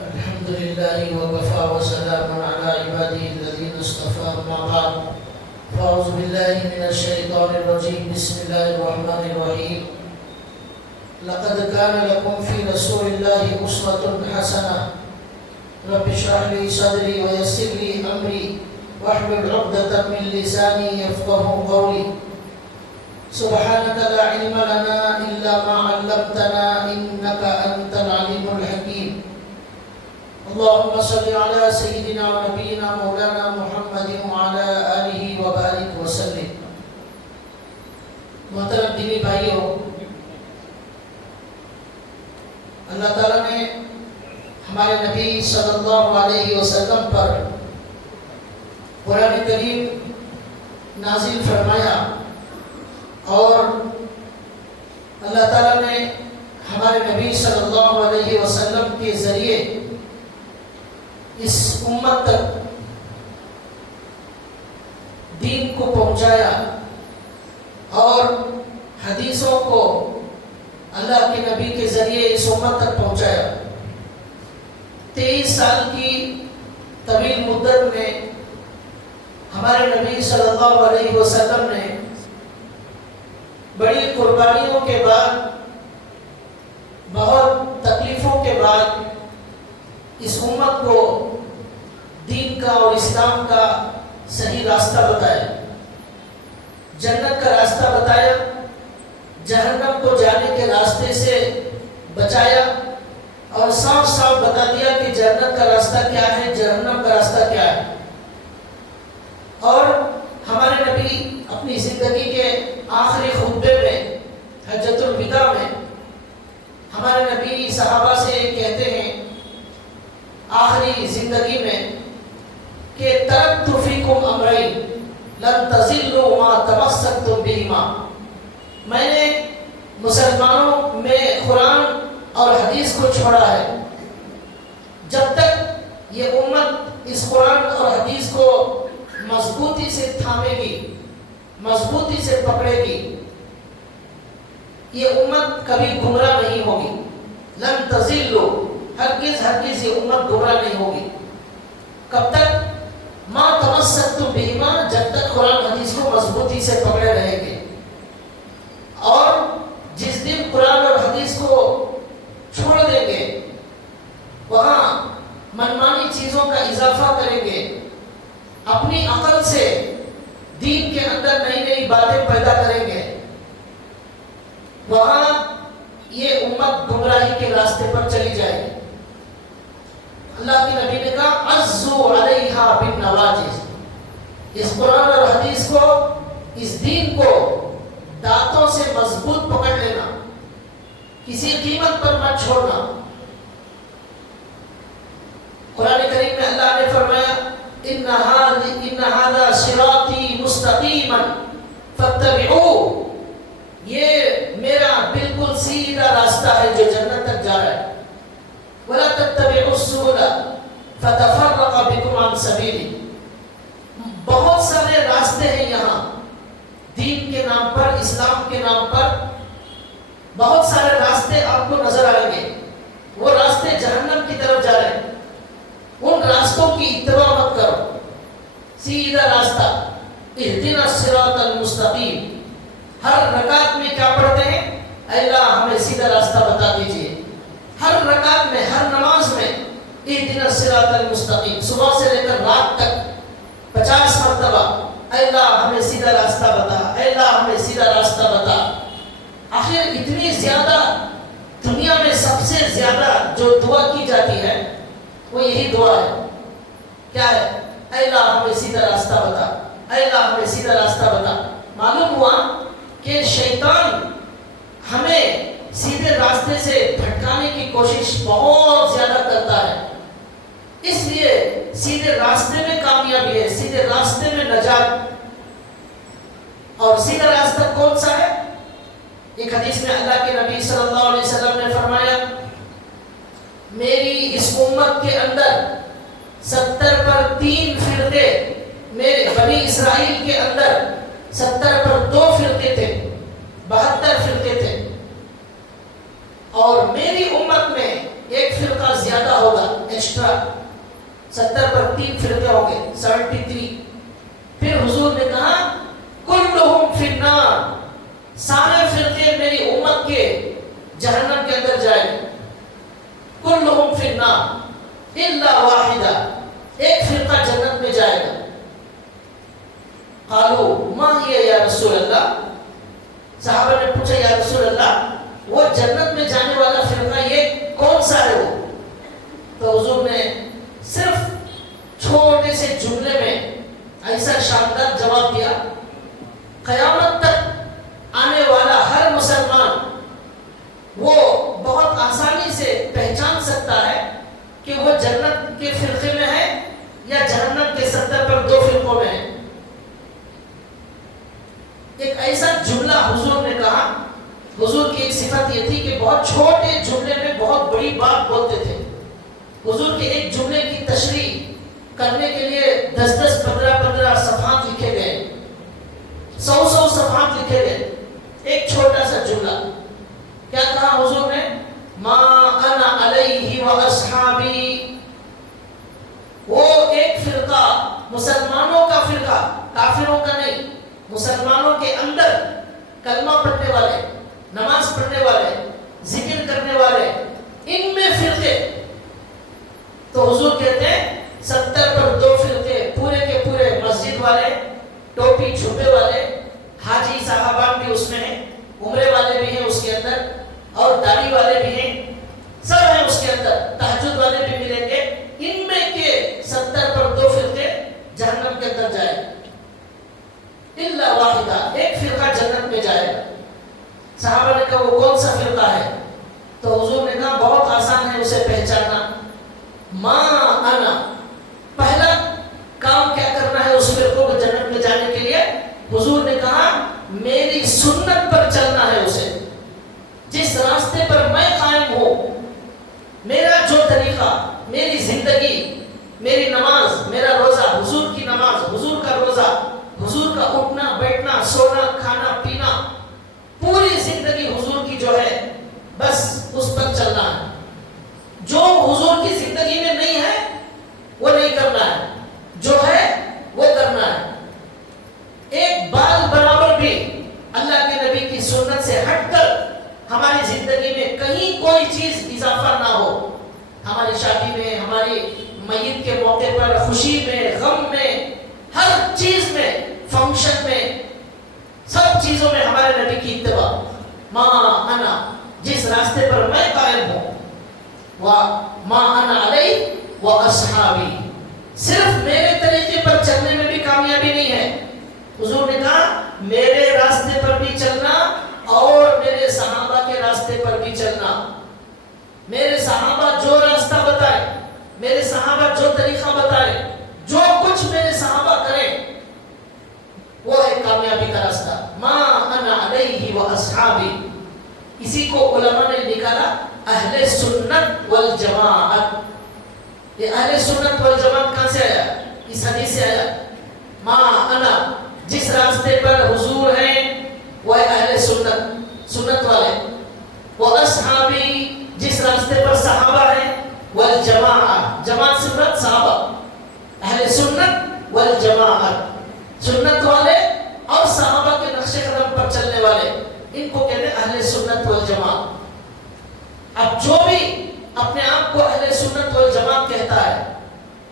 الحمد لله وكفى وسلام على عباده الذين اصطفى أما بعد فأعوذ بالله من الشيطان الرجيم بسم الله الرحمن الرحيم لقد كان لكم في رسول الله أسوة حسنة رب اشرح لي صدري ويسر لي أمري واحلل عقدة من لساني يفقهوا قولي سبحانك لا علم لنا إلا ما علمتنا إنك أنت العليم الحكيم اللهم صل على سيدنا ونبينا مولانا محمد وعلى آلہ وبارک وسلم۔ محترم دینی بھائیوں، اللہ تعالیٰ نے ہمارے نبی صلی اللہ علیہ وسلم پر قرآن کریم نازل فرمایا اور اللہ تعالیٰ نے ہمارے نبی صلی اللہ علیہ وسلم کے ذریعے اس امت تک دین کو پہنچایا اور حدیثوں کو اللہ کے نبی کے ذریعے اس امت تک پہنچایا۔ 23 سال کی طویل مدت میں ہمارے نبی صلی اللہ علیہ وسلم نے بڑی قربانیوں کے بعد، بہت تکلیفوں کے بعد اس امت کو دین کا اور اسلام کا صحیح راستہ بتایا، جنت کا راستہ بتایا، جہنم کو جانے کے راستے سے بچایا اور صاف صاف بتا دیا کہ جنت کا راستہ کیا ہے، جہنم کا راستہ کیا ہے۔ اور ہمارے نبی اپنی زندگی کے آخری خطبے میں حجۃ الوداع میں ہمارے نبی صحابہ سے کہتے ہیں آخری زندگی میں کہ ترکت فیکم امرین لن تضلوا ما تمسکتم بہما، میں نے مسلمانوں میں قرآن اور حدیث کو چھوڑا ہے، جب تک یہ امت اس قرآن اور حدیث کو مضبوطی سے تھامے گی، مضبوطی سے پکڑے گی، یہ امت کبھی گمراہ نہیں ہوگی۔ لن تضلوا، ہرگز یہ امت گمراہ نہیں ہوگی۔ کب تک؟ ما تمسکتم بہما، جب تک قرآن حدیث کو مضبوطی سے پکڑے رہیں گے۔ اور جس دن قرآن اور حدیث کو چھوڑ دیں گے، وہاں منمانی چیزوں کا اضافہ کریں گے، اپنی عقل سے دین کے اندر نئی نئی باتیں پیدا کریں گے، وہاں یہ امت گمراہی کے راستے پر چلی جائے گی۔ اللہ کے نبی نے کہا عزو علیہا بالنواجذ، اس قرآن اور حدیث کو، اس دین کو دانتوں سے مضبوط پکڑ لینا، کسی قیمت پر مت چھوڑنا۔ قرآن کریم میں اللہ نے فرمایا ان ھذا صراطی مستقیما فاتبعوہ، یہ میرا بالکل سیدھا راستہ ہے جو جنت تک جا رہا ہے۔ وَلَا تَتَّبِعُوا السُّبُلَ فَتَفَرَّقَ بِكُمْ عَنْ سَبِيلِهِ، بہت سارے راستے ہیں یہاں دین کے نام پر، اسلام کے نام پر بہت سارے راستے آپ کو نظر آئیں گے، وہ راستے جہنم کی طرف جا رہے ہیں، ان راستوں کی اتباع مت کرو، سیدھا راستہ اہدنا الصراط المستقیم۔ ہر رکعت میں کیا پڑھتے ہیں؟ اے اللہ ہمیں سیدھا راستہ بتا دیجئے۔ ہر رکعت میں، ہر نماز میں اہدنا الصراط المستقیم، صبح سے لے کر رات تک 50 مرتبہ اے اللہ ہمیں سیدھا راستہ بتا، اے اللہ ہمیں سیدھا راستہ بتا۔ آخر اتنی زیادہ دنیا میں سب سے زیادہ جو دعا کی جاتی ہے وہ یہی دعا ہے، کیا ہے؟ اے اللہ ہمیں سیدھا راستہ بتا، اے اللہ ہمیں سیدھا راستہ بتا۔ معلوم ہوا کہ شیطان ہمیں سیدھے راستے سے بھٹکانے کی کوشش بہت زیادہ کرتا ہے، اس لیے سیدھے راستے میں کامیابی ہے، سیدھے راستے میں نجات۔ اور سیدھا راستہ کون سا ہے؟ ایک حدیث میں اللہ کے نبی صلی اللہ علیہ وسلم نے فرمایا میری اس امت کے اندر 70 پر 3 فرقے، میرے بنی اسرائیل کے اندر 70 پر 2 فرقے تھے، 72 فرقے تھے، اور میری امت میں ایک فرقہ زیادہ ہوگا، ایکسٹرا 70 پر 3 فرقے ہوں گے 73. پھر حضور نے کہا کلہم فی النار، سارے فرقے میری امت کے جہنم کے اندر جائیں گے. کلہم فی النار الا واحدہ، ایک فرقہ جنت میں جائے گا. قالوا ما ہی یا رسول اللہ، صحابہ نے پوچھا یا رسول اللہ وہ جنت میں جانے والا فرقہ یہ کون سا ہے وہ؟ تو حضور نے صرف چھوٹے سے جملے میں ایسا شاندار جواب دیا، قیامت تک آنے والا ہر مسلمان وہ بہت آسانی سے پہچان سکتا ہے کہ وہ جنت کے فرقے میں ہے یا جہنم کے 70 پر 2 فرقوں میں ہے. ایک ایسا جملہ حضور نے کہا. حضور کی ایک صفت یہ تھی کہ بہت چھوٹے جملے میں بہت بڑی بات بولتے تھے. حضور کے ایک جملے کی تشریح کرنے کے لیے 10-10 15-15 صفحات لکھے گئے، 100 صفحات لکھے گئے. ایک چھوٹا سا جملہ کیا کہا حضور نے؟ ما انا علیہ و اصحابی. وہ ایک فرقہ مسلمانوں کا فرقہ، کافروں کا نہیں، مسلمانوں کے اندر کلمہ پڑھنے والے، نماز پڑھنے والے، ذکر کرنے والے، ان میں فرقے. تو حضور کہتے ہیں 70 پر 2 فرقے، پورے کے پورے مسجد والے، ٹوپی چھپے والے، حاجی صاحبان بھی اس میں ہیں، عمرے والے بھی ہیں اس کے اندر، اور داڑھی والے بھی ہیں، سب ہیں اس کے اندر، تہجد والے بھی ملیں گے. ان میں کے 70 پر 2 فرقے جہنم کے اندر جائیں الا واحدہ، ایک فرقہ جنت میں جائے گا. صحابہ نے کہا وہ کون سا فرقہ ہے؟ تو حضور نے کہا بہت آسان ہے اسے پہچاننا. ما انا، پہلا کام کیا کرنا ہے اس فرقوں کو جنت میں جانے کے لیے؟ حضور نے کہا میری سنت پر چلنا ہے اسے. جس راستے پر میں قائم ہوں، میرا جو طریقہ، میری زندگی، میری نماز، میرا روزہ، حضور کی نماز، حضور کا روزہ، حضور کا اٹھنا بیٹھنا سونا کھانا پینا، پوری زندگی حضور کی جو ہے بس اس پر چلنا ہے. جو حضور کی زندگی میں نہیں ہے وہ نہیں کرنا ہے، جو ہے وہ کرنا ہے. ایک بال برابر بھی اللہ کے نبی کی سنت سے ہٹ کر ہماری زندگی میں کہیں کوئی چیز اضافہ نہ ہو. ہماری شادی میں، ہماری میت کے موقع پر، خوشی میں، غم میں، ہر چیز میں، فنکشن میں، سب چیزوں میں ہمارے نبی کی اتباع. ما انا، جس راستے پر میں قائم ہوں، ما انا علیہ و اصحابی، صرف میرے طریقے پر چلنے میں بھی کامیابی نہیں ہے. حضور نے کہا میرے راستے پر بھی چلنا اور میرے صحابہ کے راستے پر بھی چلنا. میرے صحابہ جو راستہ بتائے، میرے صحابہ جو طریقہ بتائے، جو کچھ میرے صحابہ کریں وہ ہے کامیابی کا راستہ. ما انا علیہ و اصحابی، اسی کو علماء نے نکالا اہل سنت والجماعت. یہ اہل سنت والجماعت کہاں سے آیا؟ اس حدیث سے آیا. ما انا، جس راستے پر حضور ہیں وہ ہے اہل سنت، سنت والے. وہ اصحابی، جس راستے پر صحابہ ہیں، والجماعت، جماعت سے مراد صحابہ. اہل سنت والجماعت، سنت والے اور صحابہ کے نقش قدم پر چلنے والے، ان کو کہتے ہیں اہل سنت والجماعت. اب جو بھی اپنے آپ کو اہل سنت والجماعت کہتا ہے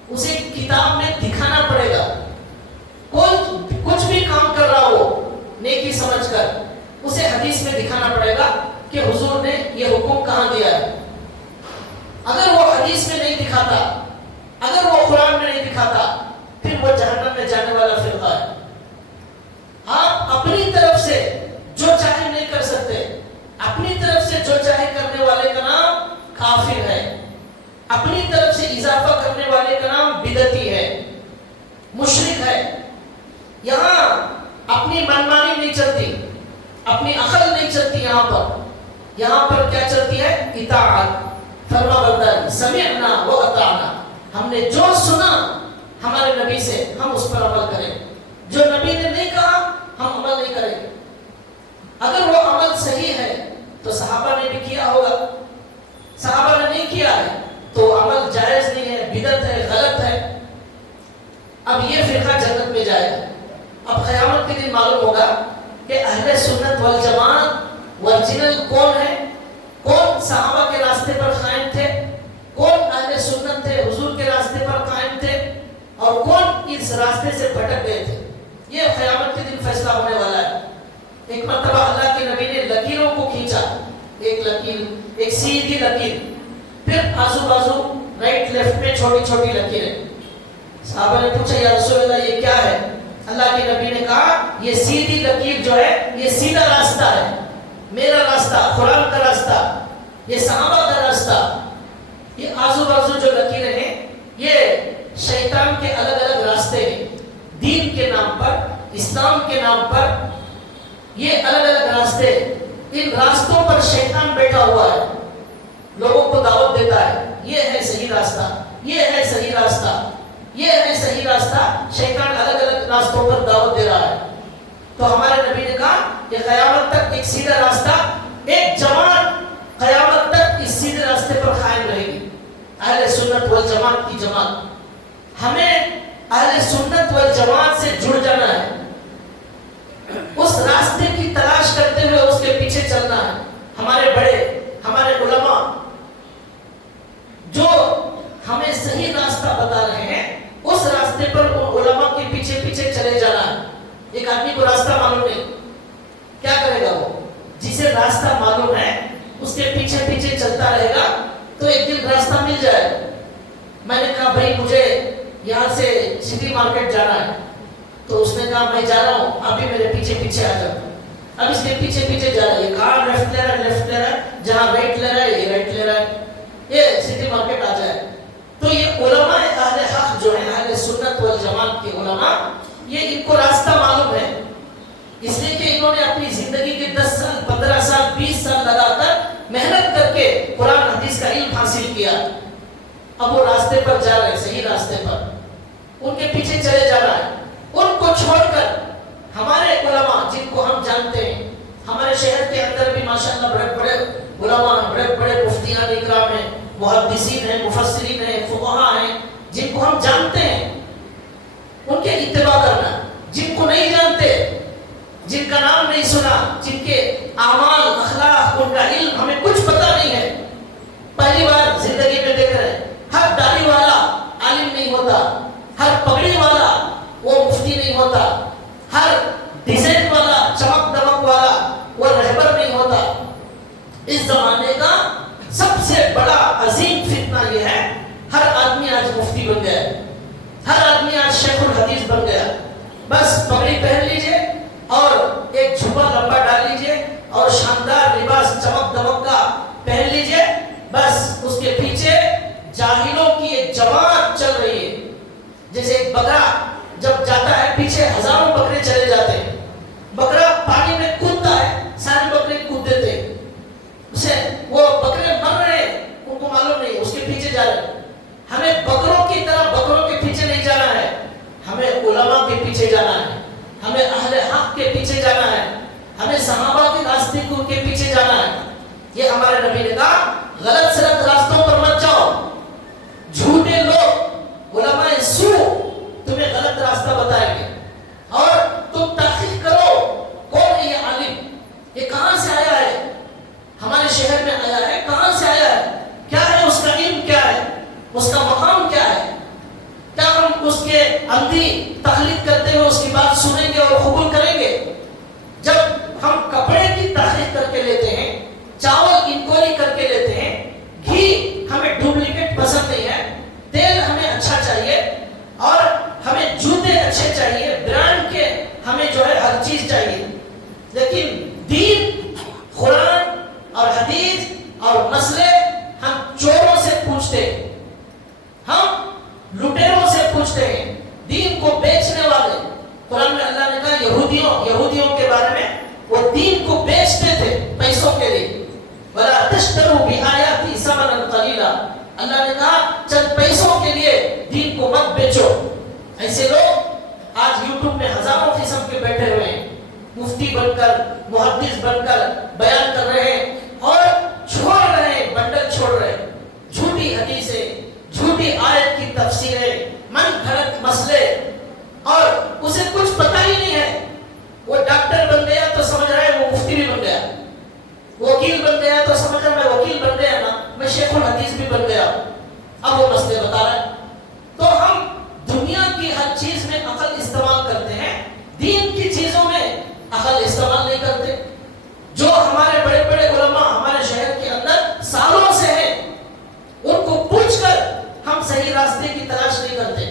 اسے کتاب میں دکھانا پڑے گا. کوئی کچھ بھی کام کر رہا ہو نیکی سمجھ کر، اسے حدیث میں دکھانا پڑے گا کہ حضور نے یہ حکم کہاں دیا ہے. اگر وہ حدیث میں نہیں دکھاتا، اگر وہ قرآن میں نہیں دکھاتا، پھر وہ جہنم میں جانے والا فرقہ ہے. آپ اپنی طرف سے جو چاہے نہیں کر سکتے. اپنی طرف سے جو چاہے کرنے والے کا نام کافر ہے. اپنی طرف سے اضافہ کرنے والے کا نام بدعتی ہے، مشرک ہے. یہاں اپنی منمانی نہیں چلتی، اپنی عقل نہیں چلتی. یہاں پر کیا چلتی ہے؟ اطاعت، فرما برداری. سمعنا و اطعنا، ہم نے جو سنا ہمارے نبی سے ہم اس پر عمل کریں. جو نبی نے نہیں کہا ہم عمل نہیں کریں. اگر وہ عمل صحیح ہے تو صحابہ نے بھی کیا ہوگا، صحابہ نے نہیں کیا ہے تو وہ عمل جائز نہیں ہے، بدعت ہے، غلط ہے، اب یہ فرقہ جنت میں جائے گا۔ اب قیامت کے دن معلوم ہوگا کہ اہل سنت والجماعت ورجنل کون ہے، کون صحابہ کے راستے پر قائم تھے، کون اہل سنت تھے، حضور کے راستے پر قائم تھے، اور کون اس راستے سے بھٹک گئے تھے۔ یہ قیامت کے دن فیصلہ ہونے والا ہے۔ ایک مرتبہ اللہ کے نبی نے لکیروں کو کھینچا، ایک لکیر، ایک سیدھی لکیر، پھر آزو بازو رائٹ لیفٹ میں چھوٹی چھوٹی لکیریں۔ صحابہ نے پوچھا یا رسول اللہ یہ کیا ہے؟ اللہ کے نبی نے کہا یہ سیدھی لکیر جو ہے یہ سیدھا راستہ ہے، میرا راستہ، قرآن کا راستہ، یہ صحابہ کا راستہ۔ یہ آزو بازو جو لکیریں ہیں یہ شیطان کے الگ الگ راستے ہیں، دین کے نام پر، اسلام کے نام پر، یہ الگ الگ راستے۔ ان راستوں پر شیطان بیٹھا ہوا ہے، لوگوں کو دعوت دیتا ہے یہ ہے صحیح راستہ، یہ ہے صحیح راستہ، یہ ہے صحیح راستہ۔ شیطان الگ الگ راستوں پر دعوت دے رہا ہے۔ تو ہمارے نبی نے کہا کہ قیامت تک ایک سیدھا راستہ، ایک جماعت قیامت تک اس سیدھے راستے پر قائم رہے گی، اہل سنت والجماعت کی جماعت۔ ہمیں اہل سنت والجماعت سے جڑ جانا ہے، اس راستے کی تلاش کرتے ہوئے اس کے پیچھے چلنا ہے۔ ہمارے بڑے، ہمارے علماء جو ہمیں صحیح راستہ بتا رہے ہیں اس راستے پر ان علماء کے پیچھے پیچھے چلے جانا ہے۔ ایک آدمی کو راستہ معلوم نہیں، کیا کرے گا وہ؟ جسے راستہ معلوم ہے اس کے پیچھے پیچھے چلتا رہے گا تو ایک دن راستہ مل جائے۔ میں نے کہا بھائی مجھے یہاں سے سٹی مارکیٹ جانا ہے، تو اس نے کہا میں جا رہا ہوں، آپ بھی میرے پیچھے پیچھے آ جاؤ۔ اب اس کے پیچھے پیچھے جا رہا ہے، یہ کہاں لیفٹ لے رہا ہے، لیفٹ لے رہا ہے، جہاں رائٹ لے رہا ہے یہ رائٹ لے رہا ہے، یہ سٹی مارکیٹ آ جائے۔ تو یہ علماء اہل حق جو ہیں، اہل سنت والجماعت کے علماء، یہ ان کو راستہ معلوم ہے، اس لیے کہ انہوں نے اپنی زندگی کے 10 سال 15 سال 20 سال لگا کر محنت کر کے قرآن حدیث کا علم حاصل کیا۔ اب وہ راستے پر جا رہے ہیں، صحیح راستے پر، ان کے پیچھے چلے جا رہا ہے۔ ان کو چھوڑ کر ہمارے علماء جن کو ہم جانتے ہیں، ہمارے شہر کے اندر بھی ماشاءاللہ بڑے بڑے علماء، بڑے بڑے مفتیان اکرام ہیں، محدثین ہیں، مفسرین ہیں، فقہاء ہیں، جن کو ہم جانتے ہیں، ان کے اتباع کرنا۔ جن کو نہیں جانتے، جن کا نام نہیں سنا، جن کے اعمال، اخلاق، ان کا علم ہمیں کچھ پتہ نہیں ہے، پہلی بار زندگی میں دیکھ رہے ہیں۔ ہر داڑھی والا عالم نہیں ہوتا، ہر پگڑی والا وہ مفتی نہیں ہوتا، ہر ڈیزائن والا، چمک دمک والا وہ رہبر نہیں ہوتا۔ اس زمانے کا سب سے بڑا عظیم فتنہ یہ ہے، ہر آدمی آج مفتی بن گیا ہے، ہر آدمی آج شیخ الحدیث بن گیا۔ بس پگڑی پہن لیجئے اور ایک جھبا لمبا ڈال لیجئے اور شاندار لباس چمک دمک کا پہن لیجئے، بس اس کے پیچھے جاہلوں کی ایک جماعت چل رہی ہے۔ جیسے ایک بکرا جب جاتا ہے پیچھے ہزاروں بکرے چلے جاتے ہیں، بکرا پانی میں کودتا ہے، سارے بکرے کود دیتے ہیں، اسے وہ بکرے مر رہے ہیں، ان کو معلوم نہیں، اس کے پیچھے جا رہے ہیں۔ ہمیں بکروں کی طرح بکروں کے پیچھے نہیں جانا ہے، ہمیں علماء کے پیچھے جانا ہے، ہمیں اہل حق کے پیچھے جانا ہے، ہمیں صحابہ کے راستے کے پیچھے جانا ہے۔ یہ ہمارے نبی نے کہا غلط سلط راستوں پر مت جاؤ، جھوٹے لوگ علماء سو تمہیں غلط راستہ بتائیں گے، اور تم تحقیق کرو کون ہے یہ عالم، یہ کہاں سے آیا ہے، ہمارے شہر میں آیا ہے، کہاں سے آیا ہے، کیا ہے اس کا علم، کیا ہے اس کا مقام، کیا ہے، کیا ہم اس کے اندھی تقلید کرتے ہوئے اس کی بات سنیں گے اور قبول کریں گے؟ جب ہم کپڑے کی تحقیق کر کے لیتے ہیں، چاول انکوائری کر کے لیتے ہیں، گھی ہمیں ڈپلیکیٹ پسند نہیں ہے، تیل ہمیں اچھا چاہیے، اور ہمیں جوتے اچھے چاہیے، برانڈ کے ہمیں جو ہے ہر چیز چاہیے، لیکن دین، قرآن اور حدیث اور مسئلے ہم چوروں سے پوچھتے ہیں، ہم لٹیروں سے پوچھتے ہیں، دین کو بیچنے والے۔ قرآن میں اللہ نے کہا یہودیوں کے بارے میں، وہ دین کو بیچتے تھے پیسوں کے لیے، وَلَا تَشْتَرُوا بِآيَاتِي ثَمَنًا قَلِيلًا، اللہ نے کہا چند پیسوں کے لیے دین کو مت بیچو۔ ایسے لوگ آج یوٹیوب میں ہزاروں قسم کے بیٹھے ہوئے ہیں، مفتی بن کر، محدث بن کر بیان کر رہے ہیں اور چھوڑ رہے ہیں، بنڈل چھوڑ رہے ہیں، جھوٹی حدیثیں، گھڑتی آیت کی تفسیریں، من گھڑت مسئلے، اور اسے کچھ پتہ ہی نہیں ہے. وہ ڈاکٹر بن گیا تو سمجھ رہا ہے وہ مفتی بھی بن گیا، وکیل بن گیا تو سمجھ رہا میں وکیل بن گیا نا، میں شیخ الحدیث بھی بن گیا. اب وہ مسئلے بتا رہا ہے. تو ہم دنیا کی ہر چیز میں عقل استعمال کرتے ہیں، دین کی چیزوں میں عقل استعمال نہیں کرتے. جو ہمارے بڑے بڑے علماء ہمارے شہر کے اندر سالوں سے ہیں، ان کو پوچھ کر ہم صحیح راستے کی تلاش نہیں کرتے.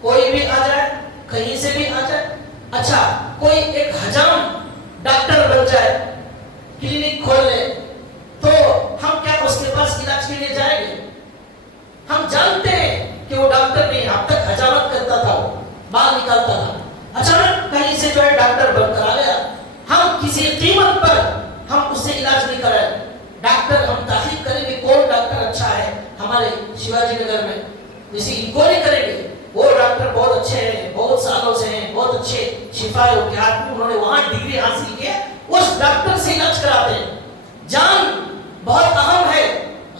کوئی بھی آ جائے، کہیں سے بھی آ جائے. اچھا کوئی ایک حجام ڈاکٹر بن جائے، کلینک کھول لے، تو ہم کیا اس کے پاس علاج کے لیے جائیں گے؟ ہم جانتے ہیں کہ وہ ڈاکٹر نہیں، اب تک حجامت کرتا تھا، وہ بال نکالتا تھا. اچانک کہیں سے جو ہے ڈاکٹر بن کر آ گیا. ہم کسی قیمت پر ہم اس سے علاج نہیں کرائے. ڈاکٹر ہم تحقیق کریں گے کون ڈاکٹر اچھا ہے ہمارے شیواجی نگر میں، کسی انکوائری کریں گے. وہ ڈاکٹر بہت اچھے ہیں، بہت سالوں سے ہیں، بہت اچھے شفا کے آدمی، انہوں نے وہاں ڈگری حاصل کی ہے، اس ڈاکٹر سے علاج کراتے ہیں. جان بہت اہم ہے.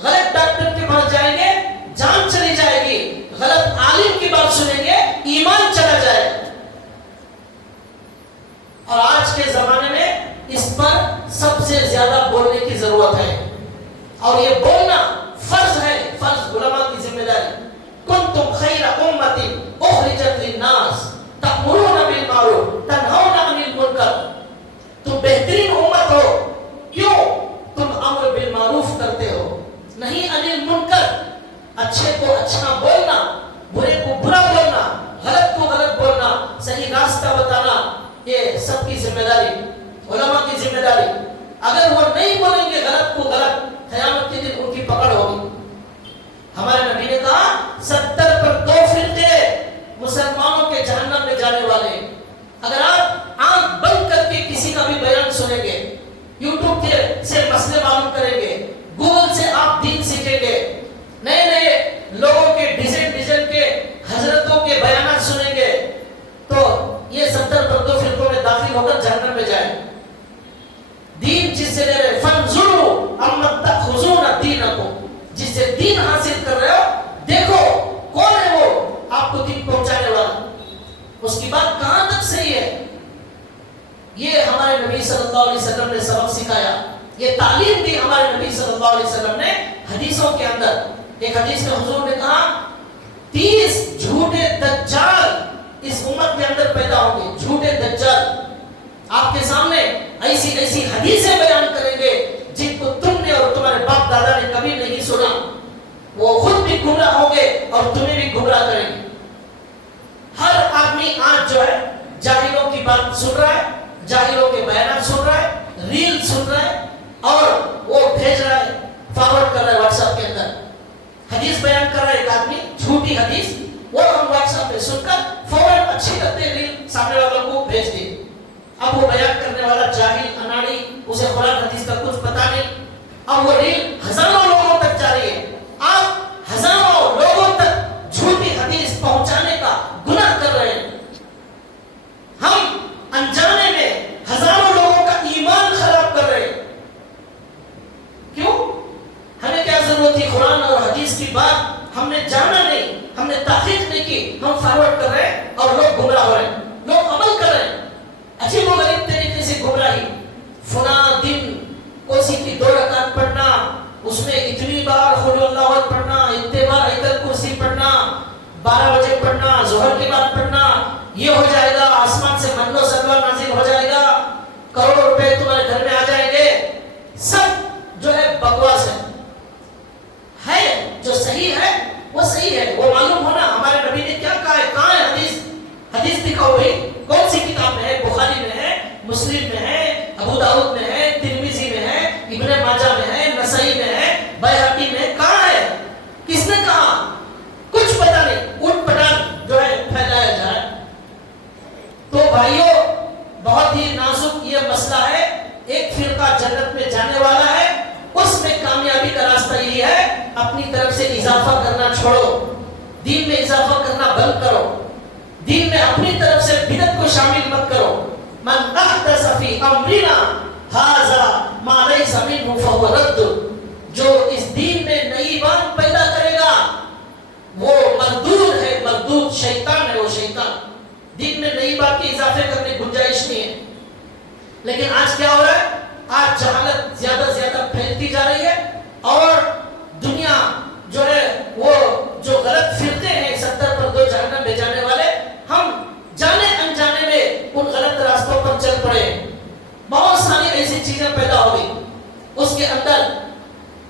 غلط ڈاکٹر کے پاس جائیں گے جان چلی جائے گی، غلط عالم کی بات سنیں گے ایمان چلا جائے گا. اور آج کے زمانے میں اس پر سب سے زیادہ بولنے کی ضرورت ہے، اور یہ بولنا فرض ہے، فرض علماء کی ذمہ داری. کنتم خیر امت اخرجت للناس تأمرون بالمعروف تنہون عن المنکر. تم بہترین امت ہو، کیوں؟ تم امر بالمعروف کرتے ہو، نہیں عن المنکر. اچھے کو اچھا بولنا، برے کو برا بولنا، غلط کو غلط بولنا، صحیح راستہ بتانا، یہ سب کی ذمہ داری، علماء کی ذمہ داری. اگر وہ نہیں بولیں گے غلط کو غلط، قیامت کے دن ان کی پکڑ ہوگی. ہمارے نبی نے کہا 70 پر 2 فرقے مسلمانوں کے جہنم میں جانے والے. اگر آپ آنکھ بند کر کے کسی کا بھی بیان سنیں گے، یوٹیوب کے سے مسئلے معلوم کریں گے، گوگل سے آپ دین سیکھیں گے، نئے نئے لوگوں کے ڈیزائن کے حضرتوں کے بیانات سنیں گے، تو یہ 70 پر 2 فرقوں میں داخل ہو کر جہنم میں جائیں. دین جس سے لے رہے فانظروا امن تأخذون دینکم، جس سے دین حاصل کر رہے ہو دیکھو کون ہے وہ آپ کو دین پہنچانے والا، اس کی بات کہاں تک صحیح ہے. یہ ہمارے نبی صلی اللہ علیہ وسلم نے سبق سکھایا، یہ تعلیم دی ہمارے نبی صلی اللہ علیہ وسلم نے حدیثوں کے اندر. ایک حدیث میں حضور نے کہا 30 جھوٹے دجال اس امت کے اندر پیدا ہوں گے. جھوٹے دجال آپ کے سامنے ایسی ایسی حدیثیں بیان کریں گے جن کو تم نے اور تمہارے باپ دادا نے کبھی نہیں سنا. وہ خود بھی گمراہ ہوں گے اور تمہیں بھی گمراہ کریں گے. ہر آدمی آج جو ہے جاہلوں کی بات سن رہا ہے، جاہلوں کے بیانات سن رہا ہے، ریل سن رہا ہے، اور وہ بھیج رہا ہے، فارورڈ کر رہا ہے واٹس ایپ کے اندر. حدیث بیان کر رہا ہے ایک آدمی، جھوٹی حدیث، وہ ہم واٹس ایپ پہ سن کر فوراً اچھی لگتے ریل سامنے والوں کو بھیج دی. اب وہ بیان کرنے والا جاہل اناڑی، اسے قرآن حدیث کا کچھ پتا نہیں. اب وہ ریل ہزاروں لوگوں تک جا رہی ہے. آپ ہزاروں لوگوں تک جھوٹی حدیث پہنچانے کا گناہ کر رہے ہیں. ہم انجانے میں ہزاروں لوگوں کا ایمان خراب کر رہے ہیں. کیوں؟ ہمیں کیا ضرورت تھی؟ قرآن اور حدیث کی بات ہم نے جانا نہیں، ہم نے تحقیق نہیں کی، ہم فارورڈ کر رہے ہیں اور لوگ گمراہ ہو رہے ہیں، لوگ عمل کر رہے ہیں عجیب و غریب طریقے سے گمراہی. فلاں دن کوسی کی 2 رکعت پڑھنا، اس میں اتنی بار قل اللہ احد پڑھنا، اتنے بار ایت الکرسی پڑھنا، 12 بجے پڑھنا، ظہر کے بعد پڑھنا، یہ ہو جائے گا، آسمان سے من و سلوہ نازل ہو جائے گا، کروڑوں روپے تمہارے گھر میں آ جائیں گے. سب جو ہے بکواس ہے. جو صحیح ہے وہ صحیح ہے، وہ معلوم ہونا ہمارے نبی نے کیا کہا ہے. کہاں ہے حدیث؟ حدیث دکھاؤ بھائی. کون سی کتاب میں ہے؟ بخاری میں ہے، مسلم میں ہے، ابو داؤد میں ہے، ترمذی میں ہے، ابن ماجہ میں ہے، نسائی میں ہے، بیہقی میں ہے. کہاں ہے؟ کس نے کہا؟ کچھ پتہ نہیں، اٹھ پٹانگ جو ہے پھیلایا جا رہا ہے. تو بھائیوں بہت ہی نازک یہ مسئلہ ہے. ایک فرقہ جنت میں جانے والا ہے، اس میں کامیابی کا راستہ یہی ہے اپنی طرف سے اضافہ کرنا چھوڑو، دین میں اضافہ کرنا بند کرو، دین میں اپنی طرف سے بدعت کو شامل مت کرو. من احدث فی امرنا ھذا ما لیس منہ فہو رد. جو اس دین میں نئی بات پیدا کرے گا وہ لیکن آج کیا ہو رہا ہے؟ آج جہالت زیادہ سے زیادہ پھیلتی جا رہی ہے اور دنیا جو ہے وہ جو غلط فرقے ہیں 70 جہنم میں جانے والے، ہم جانے انجانے میں ان غلط راستوں پر چل پڑے. بہت ساری ایسی چیزیں پیدا ہو گئی. اس کے اندر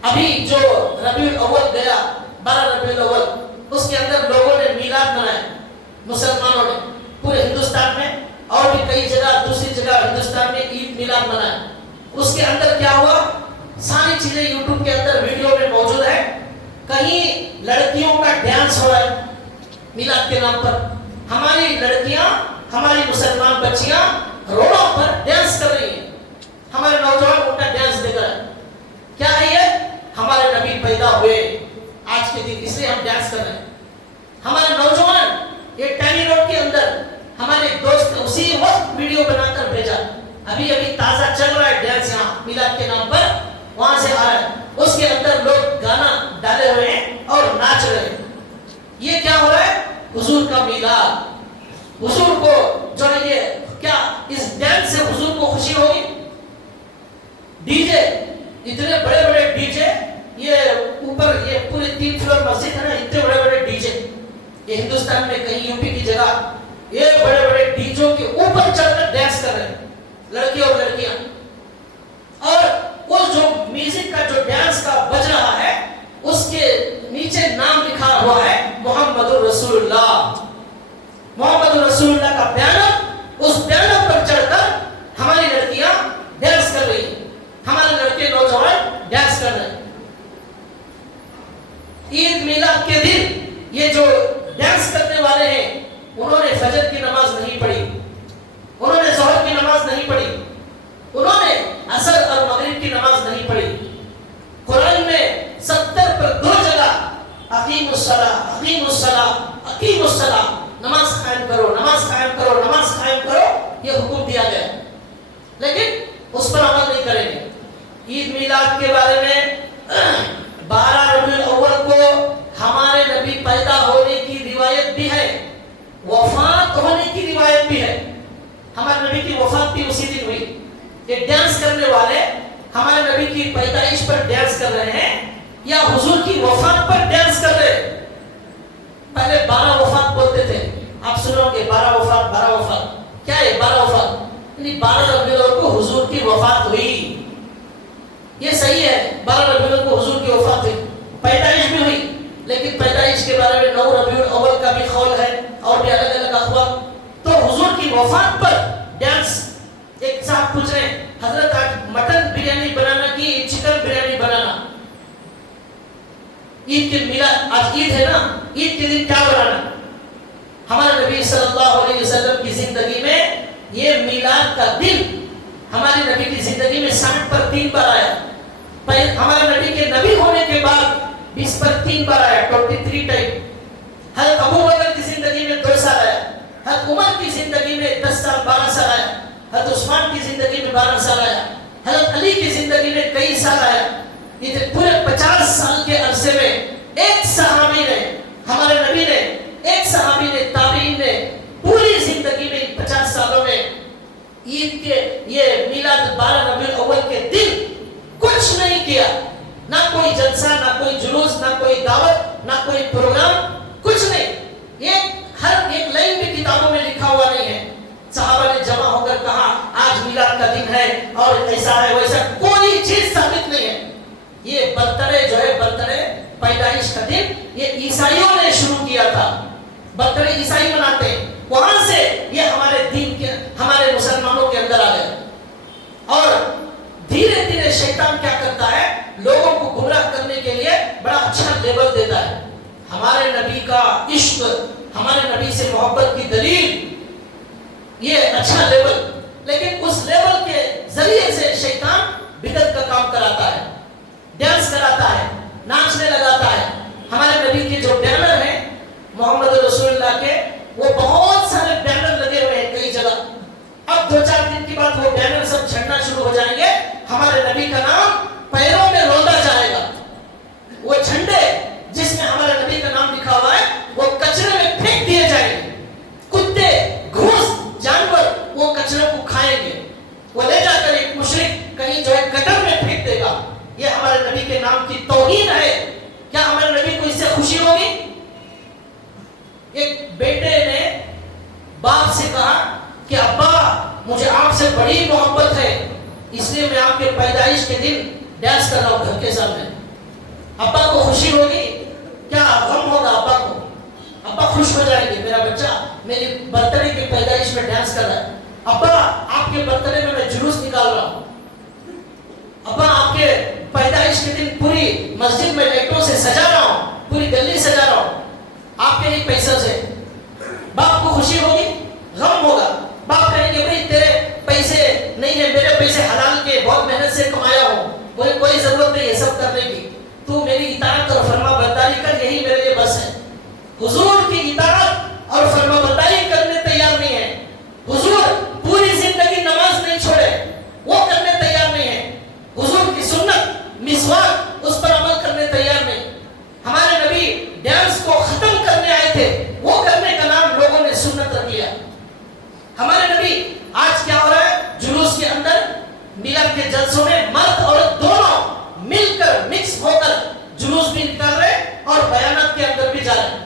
ابھی جو ربیع الاول گیا 12 ربیع الاول، اس کے اندر لوگوں نے میلاد منایا، مسلمانوں نے پورے ہندوستان میں اور بھی کئی جگہ دوسری جگہ ہندوستان میں عید میلاد منایا. اس کے اندر کیا ہوا؟ ساری چیزیں یوٹیوب کے اندر ویڈیو میں موجود ہے. کہیں لڑکیوں کا ڈانس ہو رہا ہے میلاد کے نام پر. ہماری لڑکیاں، ہماری مسلمان بچیاں روڈوں پر ڈانس کر رہی ہیں. ہمارے نوجوان ان کا ڈانس دیکھ رہے ہیں. کیا ہے یہ؟ ہمارے نبی پیدا ہوئے آج کے دن، اس لیے ہم ڈانس کر رہے ہیں. ہمارے نوجوان یہ ٹینی روڈ کے اندر ہمارے دوست نے اسی وقت ویڈیو بنا کر بھیجا. ابھی تازہ چل رہا ہے ڈانس یہاں میلاد کے نام پر، وہاں سے آ رہا ہے. اس کے اندر لوگ گانا ڈالے ہوئے ہیں اور ناچ رہے ہیں. یہ کیا ہو رہا ہے؟ حضور کا میلاد. حضور کو جو ہے یہ کیا اس ڈانس سے حضور کو خوشی ہوگی؟ ڈی جے، اتنے بڑے بڑے ڈی جے، یہ اوپر یہ پورے 3 فلور مسجد ہے نا، اتنے بڑے بڑے ڈی جے. یہ ہندوستان میں کہیں یوپی کی جگہ یہ بڑے بڑے ڈی جے کے اوپر چڑھ کر ڈانس کر رہے ہیں لڑکے اور لڑکیاں. اور وہ جو میوزک کا جو ڈانس کا بج رہا ہے اس کے نیچے نام لکھا ہوا ہے محمد رسول اللہ. محمد رسول اللہ کا بیانر، اس بیانر پر چڑھ کر ہماری لڑکیاں ڈانس کر رہی ہیں، ہمارے لڑکے نوجوان ڈانس کر رہے ہیں. عید میلاد کے دن یہ جو ڈانس کرنے والے ہیں انہوں نے فجر کی نماز نہیں پڑھی، انہوں نے ظہر کی نماز نہیں پڑھی، انہوں نے عصر اور مغرب کی نماز نہیں پڑھی. قرآن میں 70 پر 2 جگہ اقیم الصلاۃ، اقیم الصلاۃ، اقیم الصلاۃ، نماز قائم کرو، نماز قائم کرو، نماز قائم کرو، یہ حکم دیا گیا ہے. لیکن اس پر عمل نہیں کریں گے. عید میلاد کے بارے میں 12 ربیع الاول کو ہمارے نبی پیدا ہونے کی روایت بھی ہے، وفات ہونے کی روایت بھی ہے. ہمارے نبی کی وفات بھی اسی دن ہوئی. یہ ڈانس کرنے والے ہمارے نبی کی پیدائش پر ڈانس کر رہے ہیں یا حضور کی وفات پر ڈانس کر رہے ہیں؟ پہلے 12 وفات بولتے تھے، آپ سنو گے 12 وفات 12 وفات. کیا ہے 12 وفات؟ یعنی 12 ربیع الاول کو حضور کی وفات ہوئی. یہ صحیح ہے، 12 ربیع الاول کو حضور کی وفات ہوئی، پیدائش بھی ہوئی. لیکن پیدائش کے بارے میں 9 ربیع الاول کا بھی قول ہے اور بھی الگ الگ اقوال. تو حضور کی وفات پر ڈانس. ایک صاحب پوچھ رہے ہیں حضرت آج مٹن بریانی بنانا کی چکن بریانی بنانا؟ عید کے میلاد، آج عید ہے نا، عید کے دن کیا بنانا؟ ہمارے نبی صلی اللہ علیہ وسلم کی زندگی میں یہ میلاد کا دن ہماری نبی کی زندگی میں 60 پر 3 بار آیا. ہمارے نبی کے نبی ہونے کے بعد 20 پر 3 بار آیا، 23 ٹائم. حضرت ابو بکر کی زندگی میں 2 سال آیا، حضرت عمر کی زندگی میں 10 سال 12 سال آیا، حضرت عثمان کی زندگی میں 12 سال آیا، حضرت علی کی زندگی میں 23 سال آیا. یہ پورے 50 سال کے عرصے میں ایک صحابی نے، ہمارے نبی نے، ایک صحابی نے، تابعین نے پوری زندگی میں 50 سالوں میں عید کے یہ میلاد 12 ربیع الاول کے دن کچھ نہیں کیا. نہ کوئی جلسہ، نہ کوئی جلوس، نہ کوئی دعوت، نہ کوئی پروگرام، کچھ نہیں. یہ ہر ایک لائن بھی کتابوں میں لکھا ہوا نہیں ہے. صحابہ نے جمع ہو کر کہا آج میلاد کا دن ہے اور ایسا ہے ویسا، کوئی چیز ثابت نہیں ہے. یہ برتھڈے جو ہے، برتھڈے پیدائش کا دن، یہ عیسائیوں نے شروع کیا تھا. برتھڈے عیسائی مناتے ہیں، وہاں سے یہ ہمارے دین کے، ہمارے مسلمانوں کے اندر آ گئے. اور دھیرے دھیرے شیطان کیا کرتا ہے؟ لوگوں کو گمراہ کرنے کے لیے بڑا اچھا لیبل دیتا ہے. ہمارے نبی کا عشق، ہمارے نبی سے محبت کی دلیل، یہ اچھا لیبل. لیکن اس لیبل کے ذریعے سے شیطان بدعت کا کام کراتا ہے، ڈانس کراتا ہے، ناچنے لگاتا ہے. ہمارے نبی کے جو بینر ہیں محمد رسول اللہ کے، وہ بہت سارے بینر لگے ہوئے ہیں کئی جگہ. اب 2-4 دن کے بعد وہ بینر سب چھڑنا شروع ہو جائیں گے. ہمارے نبی کا نام پیروں میں روندا جائے گا. وہ جھنڈے جس میں ہمارے نبی کا نام لکھا ہوا ہے وہ کچرے میں پھینک دیے جائیں گے. کتے، گھوس، جانور وہ کچرے کو کھائیں گے، وہ لے جا اس لیے میں آپ کے پیدائش کے دن ڈانس کر رہا ہوں گھر کے سامنے. ابا کو خوشی ہوگی کیا غم ہوگا ابا کو؟ ابا خوش ہو جائیں گے میرا بچہ میری برتھڈے کی پیدائش میں ڈانس کر رہا ہے. ابا آپ کے برتھڈے میں جلوس نکال رہا ہوں. ابا آپ کے پیدائش کے دن پوری مسجد میں لائٹوں سے سجا رہا ہوں, پوری گلی سجا رہا ہوں آپ کے ہی پیسوں سے. باپ کو خوشی ہوگی غم ہوگا. باپ کہیں گے بھائی تیرے پیسے نہیں ہیں, میرے پیسے حلال کے بہت محنت سے کمایا ہوں, کوئی ضرورت نہیں یہ سب کرنے کی, تو میری اطاعت اور فرما برداری کر, یہی میرے لیے بس ہے. حضور کی اطاعت اور فرما برداری کرنے تیار نہیں ہے. حضور پوری زندگی نماز نہیں چھوڑے, وہ کرنے تیار نہیں ہے. حضور کی سنت مسواک اس پر عمل کرنے تیار نہیں. ہمارے نبی ڈانس کو ختم کرنے آئے تھے, وہ کرنے کا نام لوگوں نے سنت رکھ لیا. ہمارے نبی آج کیا ہو رہا ہے, جلوس کے اندر ملاد کے جلسوں میں مرد اور دونوں مل کر مکس ہو کر جلوس بھی نکال رہے اور بیانات کے اندر بھی جا رہے.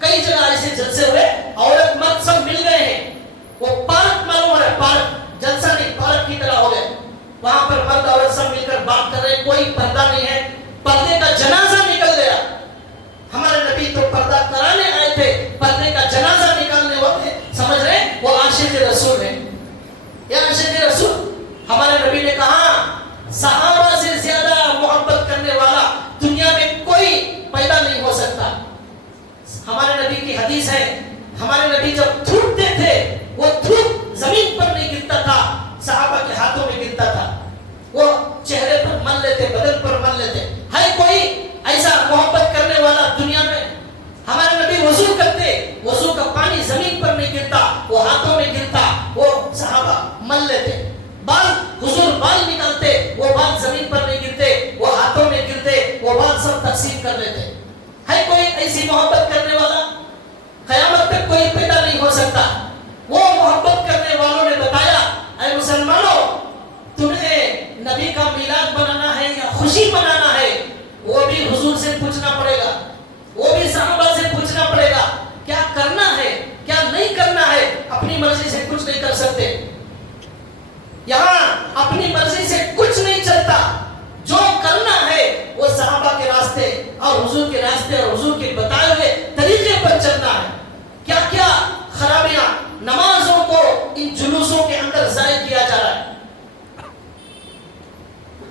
کئی جگہ ایسے جلسے ہوئے, عورت مرد سب مل گئے ہیں. وہ پارک معلوم ہو رہا ہے, پارک جلسہ نہیں پارک کی طرح ہو گئے. وہاں پر مرد عورت سب مل کر بات کر رہے ہیں, کوئی پردہ نہیں ہے, پردے کا جنازہ نکل گیا. ہمارے نبی تو پردہ کرانے آئے تھے, پردے کا جنازہ نکالنے والے سمجھ رہے ہیں وہ عاشق رسول ہیں. یا عاشق رسول, ہمارے نبی نے کہا صحابہ سے زیادہ محبت کرنے والا دنیا میں کوئی پیدا نہیں ہو سکتا. ہمارے نبی کی حدیث ہے, ہمارے نبی جب تھوکتے تھے وہ تھوک زمین پر نہیں گرتا تھا, صحابہ کے ہاتھوں میں گرتا تھا. وہ چہرے پر مل لیتے, بدن پر مل لیتے. ہے کوئی ایسا محبت کرنے والا دنیا میں؟ ہمارے نبی وضو کرتے, وضو کا پانی زمین پر نہیں گرتا, وہ ہاتھوں میں گرتا, وہ صحابہ مل لیتے. بال حضور بال نکالتے, وہ بال زمین پر نہیں گرتے, وہ ہاتھوں میں گرتے, وہ بال سب تقسیم کر لیتے. ہے کوئی ایسی محبت کرنے والا؟ قیامت تک کوئی پیدا نہیں ہو سکتا. وہ محبت کرنے والوں نے بتایا, اے مسلمانوں تمہیں نبی کا میلاد منانا ہے یا خوشی منانا ہے, وہ بھی حضور سے پوچھنا پڑے گا, وہ بھی صحابہ سے پوچھنا پڑے گا. کیا کرنا ہے کیا نہیں کرنا ہے, اپنی مرضی سے کچھ نہیں کر سکتے. یہاں اپنی مرضی سے کچھ نہیں چلتا. جو کرنا ہے وہ صحابہ کے راستے اور حضور کے راستے اور حضور کے بتائے ہوئے طریقے پر چلنا ہے. کیا کیا خرابیاں نمازوں کو ان جلوسوں کے اندر ضائع کیا جا رہا ہے.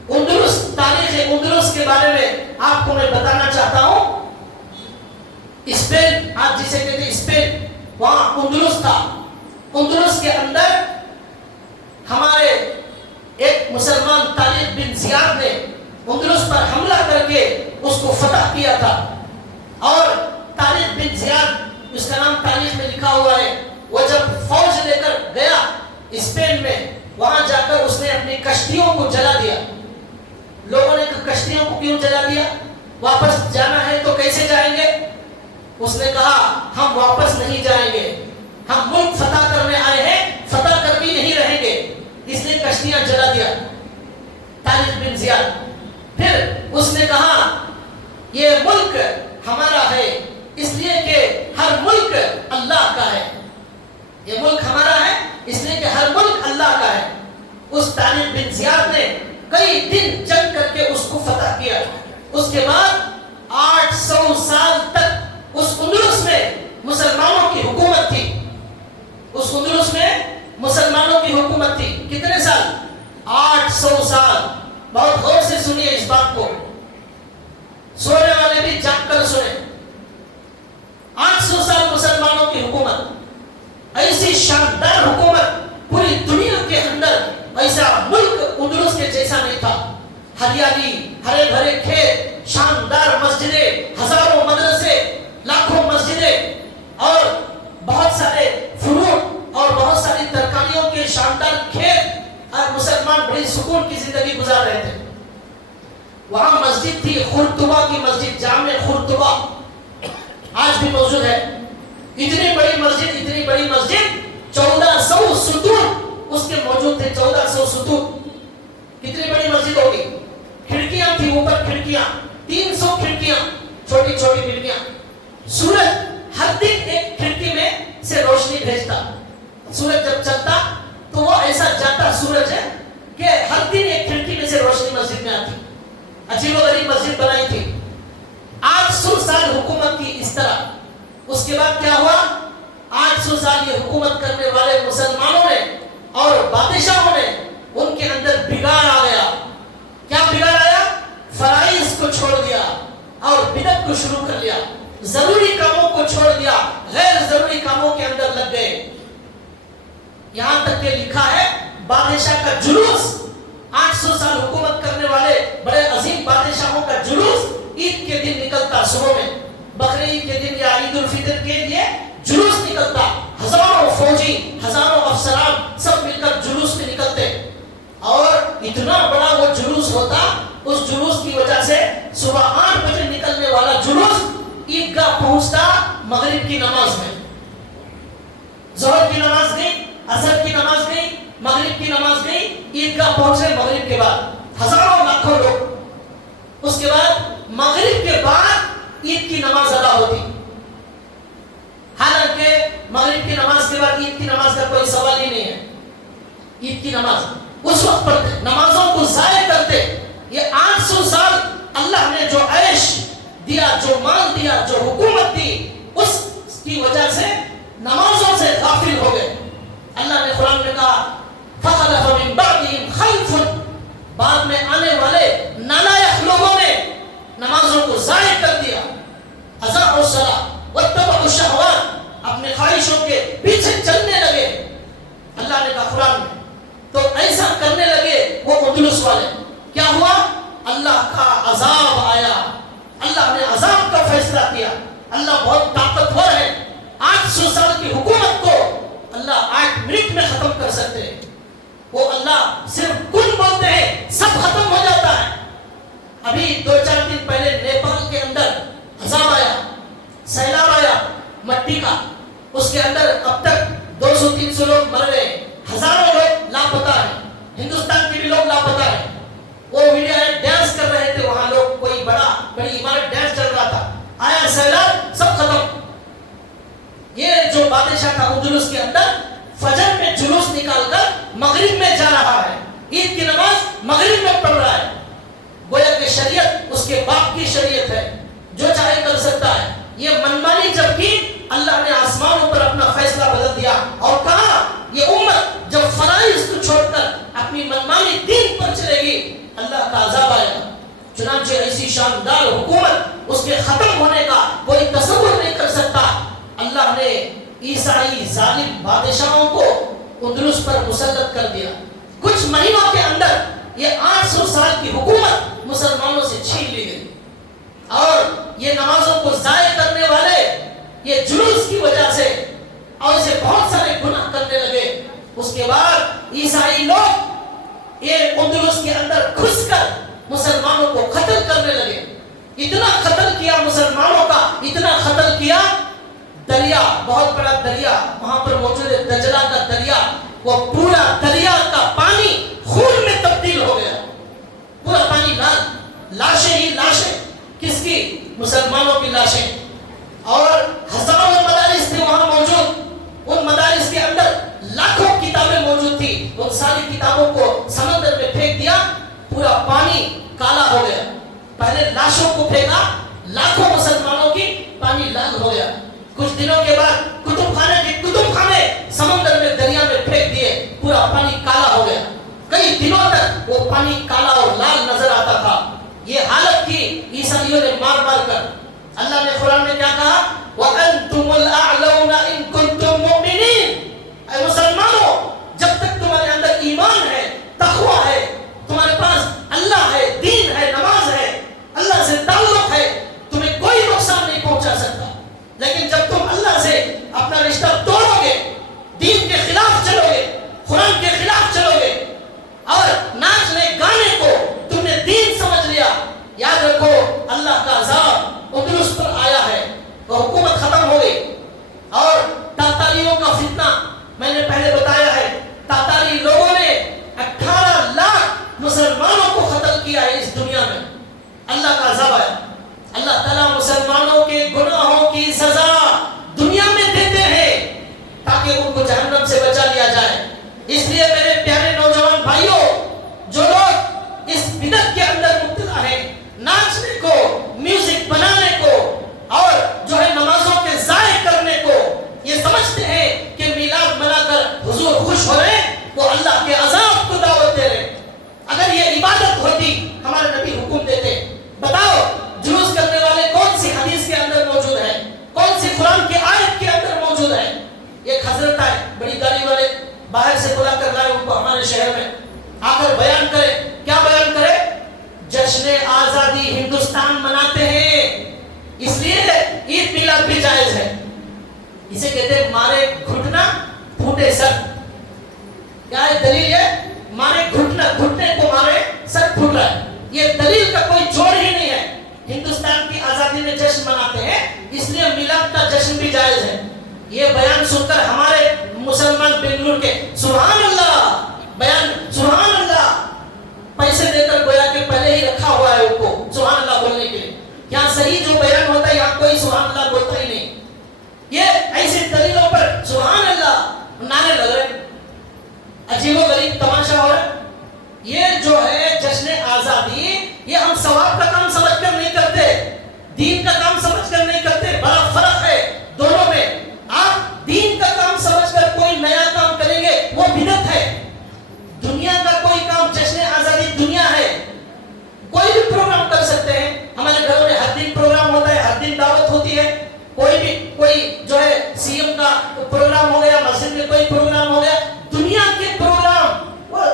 اندلس, تاریخ اندلس کے بارے میں آپ کو میں بتانا چاہتا ہوں. اسپین, آپ جسے کہتے ہیں اسپین, وہاں اندلس تھا. اندلس کے اندر ہمارے ایک مسلمان طارق بن زیاد نے اندلس پر حملہ کر کے اس کو فتح کیا تھا. اور طارق بن زیاد, اس کا نام تاریخ میں لکھا ہوا ہے, وہ جب فوج لے کر گیا اسپین میں, وہاں جا کر اس نے اپنی کشتیوں کو جلا دیا. لوگوں نے کشتیوں کو کیوں جلا دیا؟ واپس جانا ہے تو کیسے جائیں گے؟ اس نے کہا ہم واپس نہیں جائیں گے, ہم ملک فتح کرنے آئے ہیں, فتح کر کے یہیں رہیں گے. اس نے کشتیاں جلا دیا طارق بن زیاد. پھر اس نے کہا یہ ملک ہمارا ہے, اس لیے کہ ہر ملک اللہ کا ہے. یہ ملک ہمارا ہے اس لیے کہ ہر ملک اللہ کا ہے. اس طارق بن زیاد نے کئی دن جنگ کر کے اس کو فتح کیا. اس کے بعد 800 سال تک اس اندلس میں مسلمانوں کی حکومت تھی. اس اندلس میں مسلمانوں کی حکومت تھی. کتنے سال؟ 800 سال. بہت غور سے سنیے اس بات کو, سونے والے بھی جاگ کر سنیں. 800 سال مسلمانوں کی حکومت, ایسی شاندار حکومت پوری دنیا کے اندر ایسا ملک اندلس کے جیسا نہیں تھا. ہریالی, ہرے بھرے کھیت, شاندار مسجدیں, ہزاروں مدرسے, لاکھوں مسجدیں اور بہت سارے فروٹ اور بہت ساری ترکاریوں کے شاندار کھیت, اور مسلمان بڑی سکون کی زندگی گزار رہے تھے. وہاں مسجد تھی خرطبہ کی مسجد, جامع خرطبہ, آج بھی موجود ہے. اتنی بڑی مسجد 1400 ستون اس کے موجود تھے. 1400 ستون, کتنی بڑی مسجد ہوگی. کھڑکیاں تھی, اوپر کھڑکیاں, 300 کھڑکیاں, چھوٹی چھوٹی کھڑکیاں. سورج ہر دن ایک کھڑکی میں سے روشنی بھیجتا. سورج جب چلتا تو وہ ایسا جاتا سورج ہے کہ ہر دن ایک کھڑکی میں سے روشنی مسجد میں آتی. عجیب و غریب مسجد بنائی تھی. 800 سال حکومت کی اس طرح. اس کے بعد کیا ہوا؟ 800 سال یہ حکومت کرنے والے مسلمانوں نے اور بادشاہوں نے ان کے اندر بگاڑ آ گیا. کیا بگاڑ آیا؟ فرائض کو چھوڑ دیا اور بدعت کو شروع کر لیا. ضروری کاموں کو چھوڑ دیا, غیر ضروری کاموں کے اندر لگ گئے. یہاں تک کہ لکھا ہے بادشاہ کا جلوس, 800 سال حکومت کرنے والے بڑے عظیم بادشاہوں کا جلوس عید کے دن نکلتا. صبح میں بقرہ عید کے دن یا عید الفطر کے لیے جلوس نکلتا. ہزاروں فوجی, ہزاروں افسران سب مل کر جلوس میں نکلتے اور اتنا بڑا وہ جلوس ہوتا. اس جلوس کی وجہ سے صبح 8 بجے نکلنے والا جلوس عیدگاہ پہنچتا مغرب کی نماز میں. ظہر کی نماز گئی, عصر کی نماز گئی, مغرب کی نماز گئی, عیدگاہ پہنچے مغرب کے بعد ہزاروں لاکھوں لوگ. اس کے بعد مغرب کے بعد عید کی نماز ادا ہوتی. حالانکہ مغرب کی نماز کے بعد عید کی نماز کا کوئی سوال ہی نہیں ہے. عید کی نماز اس وقت پڑھتے, نمازوں کو ضائع کرتے. یہ 800 سال اللہ نے جو عیش دیا, جو مال دیا, جو حکومت دی, اس کی وجہ سے نمازوں سے غافل ہو گئے. اللہ نے قرآن میں کہا فَخَلَفَ مِن بَعْدِهِمْ خَلْفٌ, بعد میں آنے والے نالائق لوگوں نے نمازوں کو ضائع کر دیا. اضاعوا الصلاۃ واتبعوا الشہوات, اپنے خواہشوں کے پیچھے چلنے لگے. اللہ نے کہا قرآن میں تو ایسا کرنے لگے وہ اندلس والے. کیا ہوا؟ اللہ کا عذاب آیا. اللہ نے عذاب کا فیصلہ کیا. اللہ بہت طاقتور ہے. 800 سال کی حکومت کو اللہ 8 منٹ میں ختم کر سکتے ہیں. وہ اللہ صرف کن بولتے ہیں, سب ختم ہو جاتا ہے. ابھی 2-4 دن پہلے نیپال کے اندر عذاب آیا, سیلاب آیا مٹی کا. اس کے اندر اب تک 200-300 لوگ مر گئے, ہزاروں لوگ لاپتہ ہیں. ہندوستان کے بھی لوگ لاپتہ ہیں. وہ ویڈیو ہے, ڈانس کر رہے تھے وہاں لوگ, کوئی بڑی عمارت ڈانس چل رہا تھا. آیا سیلاب, سب ختم. یہ جو بادشاہ تھا اندلس کے اندر فجر میں جلوس نکال کر مغرب میں جا رہا ہے. عید کی نماز مغرب میں پڑھ رہا ہے. گویا کہ شریعت اس کے باپ کی شریعت ہے, جو چاہے کر سکتا ہے. یہ منمانی جب کی, اللہ نے آسمانوں پر اپنا فیصلہ بدل دیا اور کہا یہ امت جب فرائض کو چھوڑ کر اپنی منمانی دین پر چلے گی اللہ کا عذاب آئے گا. چنانچہ ایسی شاندار حکومت, اس کے ختم ہونے کا کوئی تصور نہیں کر سکتا. اللہ نے عیسائی ظالم بادشاہوں کو اندلس پر مسلط کر دیا. کچھ مہینوں کے اندر یہ 800 سال کی حکومت مسلمانوں سے چھین لی گئی. اور یہ نمازوں کو ضائع کرنے والے یہ جلوس کی وجہ سے اور اسے بہت سارے گناہ کرنے لگے. اس کے بعد عیسائی لوگ یہ اندلس کے اندر گھس کر مسلمانوں کو قتل کرنے لگے. اتنا قتل کیا مسلمانوں کا, اتنا قتل کیا. دریا, بہت بڑا دریا وہاں پر موجود ہے, دجلہ کا دریا, وہ پورا دریا کا پانی خون میں تبدیل ہو گیا. پورا پانی لال, لاشیں ہی لاشیں. کس کی؟ مسلمانوں کی لاشیں. اور ہزاروں مدارس تھے وہاں موجود. ان مدارس کے اندر لاکھوں کتابیں موجود تھی. ان ساری کتابوں کو سمندر میں پھینک دیا, پورا پانی کالا ہو گیا. پہلے لاشوں کو پھینکا, لاکھوں مسلمانوں کی, پانی لال ہو گیا. کچھ دنوں کے بعد کتب خانے سمندر میں دریا میں پھینک دیے, پورا پانی کالا ہو گیا. کئی دنوں تک وہ پانی کالا اور لال نظر آتا تھا. یہ حالت کی عیسائیوں نے مار مار کر. اللہ نے قرآن میں کیا کہا؟ وَأَنْتُمُ الْأَعْلَوْنَ إِن كُنتُم مُؤْمِنِينَ. اے مسلمانوں, جب تک تمہارے اندر ایمان ہے, تقویٰ ہے, تمہارے پاس اللہ ہے, دین ہے, نماز ہے, اللہ سے تعلق ہے, تمہیں کوئی نقصان نہیں پہنچا سکتا. لیکن جب تم اللہ سے اپنا رشتہ توڑو گے, دین کے خلاف چلو گے, قرآن کے خلاف چلو گے اور ناچنے گانے کو تم نے دین سمجھ لیا, یاد رکھو اللہ کا عذاب اندلس پر آیا ہے. وہ حکومت ختم ہو گئی. اور تاتاریوں کا فتنہ میں نے پہلے بتایا ہے. تاتاری لوگوں نے 18 لاکھ مسلمانوں کو قتل کیا ہے اس دنیا میں. اللہ کا عذاب آیا. اللہ تعالیٰ مسلمانوں کے گناہوں کی سزا دنیا میں دیتے ہیں تاکہ ان کو جہنم سے بچا لیا جائے. اس لیے اسے کہتے ہیں مارے گھٹنا پھوٹے سر. کیا ہے دلیل؟ ہے مارے گھٹنے کو مارے سر پھوٹ رہا ہے. یہ دلیل کا کوئی جوڑ ہی نہیں ہے. ہندوستان کی آزادی میں جشن مناتے ہیں اس لیے میلاد کا جشن بھی جائز ہے. یہ بیان سن کر ہمارے مسلمان بنگلور کے سبحان اللہ بیان سبحان اللہ پیسے دے کر گویا کہ پہلے ہی رکھا ہوا ہے ان کو سبحان اللہ بولنے کے لیے. یہاں صحیح جو بیان ہوتا ہے یہاں کوئی سبحان اللہ بولتا ہی نہیں. یہ ایسی دلیلوں پر سبحان اللہ نعرے لگ رہے. عجیب و غریب تماشا ہو رہا ہے. یہ جو ہے جشن آزادی یہ ہم ثواب کا کام سمجھ کر نہیں کرتے, دین کا کام سمجھ کر نہیں کرتے. بڑا فرق ہے دونوں میں. آپ دین کا کام سمجھ کر کوئی نیا کام کریں گے وہ بدعت ہے. دنیا کا کوئی کام جشن آزادی دنیا ہے. کوئی بھی پروگرام کر سکتے ہیں. ہمارے گھروں میں ہر دن پروگرام ہوتا ہے, ہر دن دعوت ہوتی ہے. کوئی جو ہے سی ایم کا پروگرام ہو گیا, مسجد میں کوئی پروگرام ہو گیا. دنیا کے پروگرام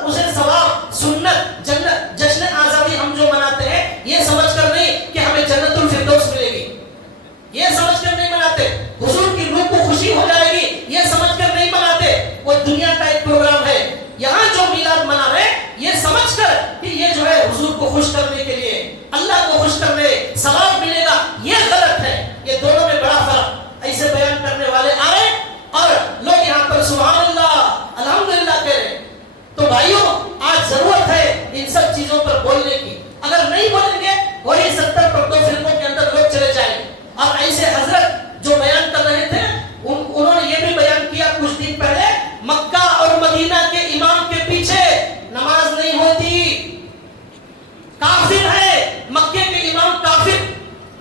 اسے ثواب سنت جنت جشن آزادی ہم جو مناتے ہیں یہ سمجھ کر نہیں کہ ہمیں جنت الفردوس ملے گی, یہ سمجھ کر نہیں مناتے. حضور کی روح کو خوشی ہو جائے گی یہ سمجھ کر نہیں مناتے. وہ دنیا کا ایک پروگرام ہے. یہاں جو میلاد منا رہے یہ سمجھ کر کہ یہ جو ہے حضور کو خوش کرنے کے لیے, اللہ کو خوش کرنے ثواب ملے گا, یہ غلط ہے. یہ دونوں میں بڑا فرق. ایسے بیان کرنے والے آ رہے اور لوگ یہاں پر سبحان اللہ الحمدللہ کہہ رہے. تو بھائیوں آج ضرورت ہے ان سب چیزوں پر بولنے کی. اگر نہیں بولیں گے وہی 70 پردوں فرقوں کے اندر لوگ چلے جائیں گے. اور ایسے حضرت جو بیان کر رہے تھے انہوں نے یہ بھی بیان کیا کچھ دن پہلے مکہ اور مدینہ کے امام کے پیچھے نماز نہیں ہوتی, کافر ہے. مکے کے امام کافر,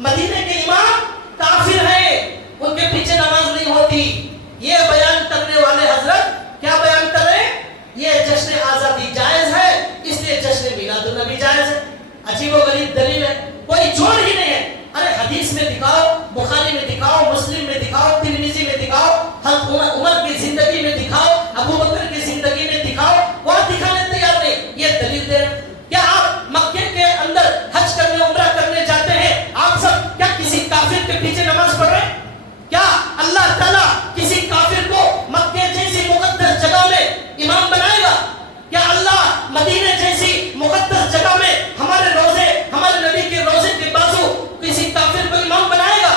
مدینے کے امام کافر ہیں, ان کے پیچھے نماز نہیں ہوتی. یہ بیان کرنے والے حضرت کیا بیان کر رہے ہیں؟ یہ جشن آزادی جائز ہے اس لیے جشن میلاد النبی جائز ہے. عجیب و غریب دلیل ہے, کوئی جوڑ ہی نہیں ہے. ارے حدیث میں دکھاؤ, بخاری میں دکھاؤ, مسلم میں دکھاؤ, ترمذی میں دکھاؤ, عمر کی زندگی میں دکھاؤ, ابو بکر کی زندگی میں دکھاؤ. وہ دکھانے تیار نہیں, یہ دلیل دے رہے. کیا آپ مکے کے اندر حج کرنے عمرہ کرنے جاتے ہیں, آپ سب کیا کسی کافر کے پیچھے نماز پڑھ رہے ہیں؟ کیا اللہ تعالیٰ کسی کافر کو مکے جیسی مقدس جگہ میں امام بنائے گا؟ کیا اللہ مدینے جیسی مقدس جگہ میں ہمارے روزے, ہمارے نبی کے روزے کے بازو کسی کافر کو امام بنائے گا؟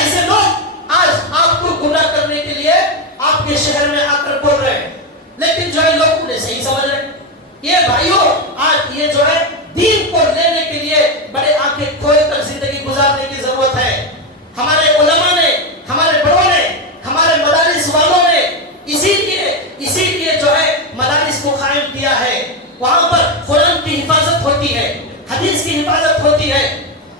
ایسے لوگ آج آپ کو گمراہ کرنے کے لیے آپ کے شہر میں آ کر بول رہے ہیں, لیکن جو ہے لوگ انہیں صحیح سمجھ رہے ہیں. یہ بھائیوں آج یہ جو ہے دین کو لینے کے لیے بڑے آنکھیں کھول کر زندگی گزارنے کی ضرورت ہے. ہمارے علماء نے, ہمارے بڑوں نے, ہمارے مدارس والوں نے اسی لیے جو ہے مدارس کو قائم کیا ہے. وہاں پر قرآن کی حفاظت ہوتی ہے, حدیث کی حفاظت ہوتی ہے.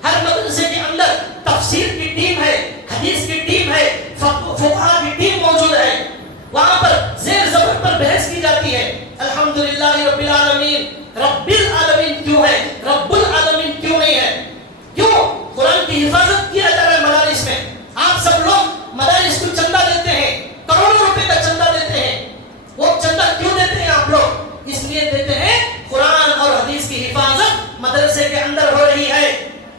ہر مدرسے کے اندر تفسیر کی ٹیم ہے, حدیث کی ٹیم ہے, فقہاء کی ٹیم موجود ہے. وہاں پر زیر زبر پر بحث کی جاتی ہے. الحمدللہ رب العالمین, رب العالمین کیوں ہے, رب العالمین کیوں نہیں ہے؟ کیوں قرآن کی حفاظت کیا جا رہا ہے مدارس میں. آپ سب لوگ مدارس کو چندہ دیتے ہیں, کروڑوں روپے کا چندہ دیتے ہیں. وہ چندہ کیوں دیتے ہیں آپ لوگ؟ اس لیے دیتے ہیں قرآن اور حدیث کی حفاظت مدرسے کے اندر ہو رہی ہے.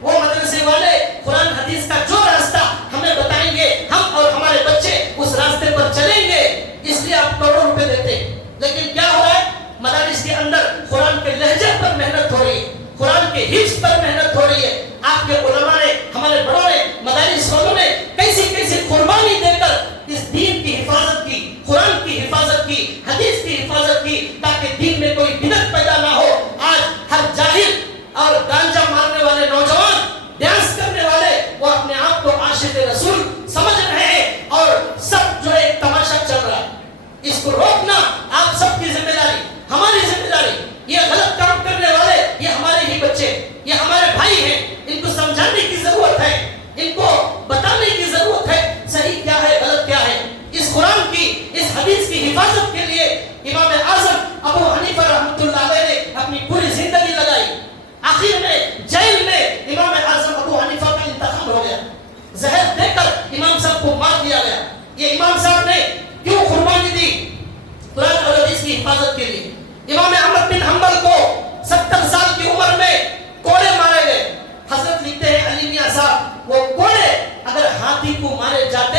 وہ مدرسے والے قرآن حدیث کا جو راستہ ہمیں بتائیں گے ہم اور ہمارے بچے اس راستے پر چلیں گے, اس لیے آپ کروڑوں روپے دیتے ہیں. لیکن کیا ہو رہا ہے مدارس کے اندر قرآن کے لہجے پر محنت ہو رہی ہے, قرآن کے حفظ پر محنت ہو رہی ہے. آپ کے علماء نے, ہمارے بڑوں نے, مدارس والوں نے کیسی قربانی دے کر اس دین کی حفاظت کی, قرآن کی حفاظت کی, حدیث کی حفاظت کی, تاکہ دین میں کوئی بدعت پیدا نہ ہو. آج ہر جاہل اور گانجا مارنے والے نوجوان, ڈانس کرنے والے, وہ اپنے آپ کو عاشق رسول سمجھ رہے ہیں اور سب جو ایک تماشا چل رہا ہے. اس کو روکنا آپ سب کی ذمہ داری, ہماری ذمہ داری. یہ غلط کام کرنے والے یہ ہمارے ہی بچے, یہ ہمارے بھائی ہیں. ان کو سمجھانے کی ضرورت ہے, ان کو بتانے کی ضرورت ہے صحیح کیا ہے غلط کیا ہے. اس قرآن کی, اس حدیث کی حفاظت کے لیے امام اعظم ابو حنیفہ رحمۃ اللہ علیہ نے اپنی پوری زندگی لگائی. آخر میں جیل میں امام اعظم ابو حنیفہ کا انتقال ہو گیا, زہر دے کر امام صاحب کو مار دیا گیا. یہ امام صاحب نے کیوں قربانی دی قرآن اور حدیث کی حفاظت کے لیے. امام احمد بن حنبل کو 70 سال کی عمر میں کوڑے مارے گئے. حضرت لکھتے ہیں علی میاں صاحب, وہ کوڑے اگر ہاتھی کو مارے جاتے,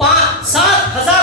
5-7,000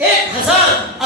1,000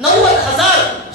90,000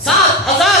7,000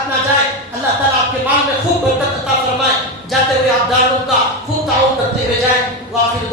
ساتھ نہ جائے. اللہ تعالیٰ آپ کے مال میں خوب برکت عطا فرمائے. جاتے ہوئے آپ دارالعلوم کا خوب تعاون کرتے ہوئے جائیں. وآخر